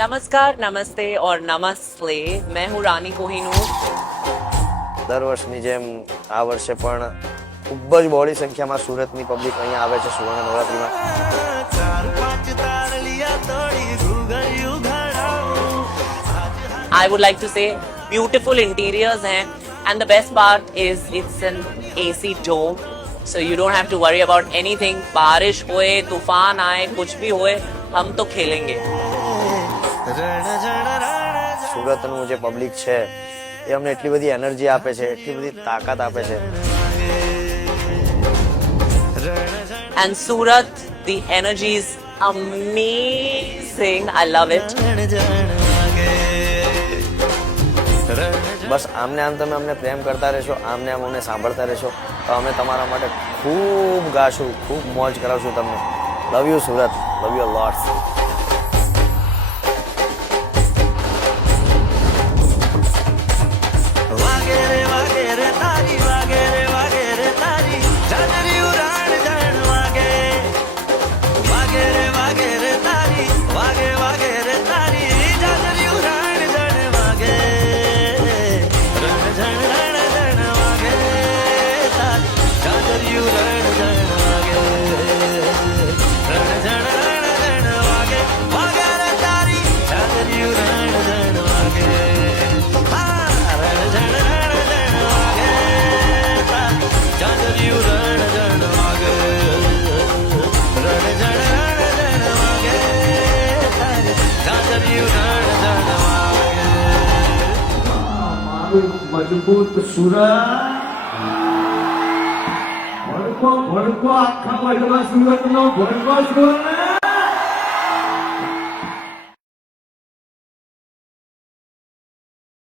नमस्कार, नमस्ते और नमस्ते। मैं हूँ रानी कोहिनूर। દર વર્ષની જેમ આ વર્ષે પણ ખૂબ જ બહોળી સંખ્યામાં સુરતની પબ્લિક અહીંયા આવે છે સુવર્ણ નવરાત્રિમાં. I would like to say beautiful interiors हैं, and the best part is it's an AC dome, so you don't have to worry about anything. बारिश होए, तूफान आए, कुछ भी होए, हम तो खेलेंगे. સુરતનું જે પબ્લિક છે એ અમને એટલી બધી એનર્જી આપે છે, એટલી બધી તાકાત આપે છે. And Surat, the energy is amazing. I love it. બસ આમને આમ તમે અમને પ્રેમ કરતા રહેશો, આમને આમ અમને સાંભળતા રહેશો તો અમે તમારા માટે ખૂબ ગાશું, ખૂબ મોજ કરાવશું તમને. Love you Surat, love you lots. મજબૂત સુરત ભડકો ભડકો આખા વર્લ્ડમાં સુરતનો ભડકો સુરત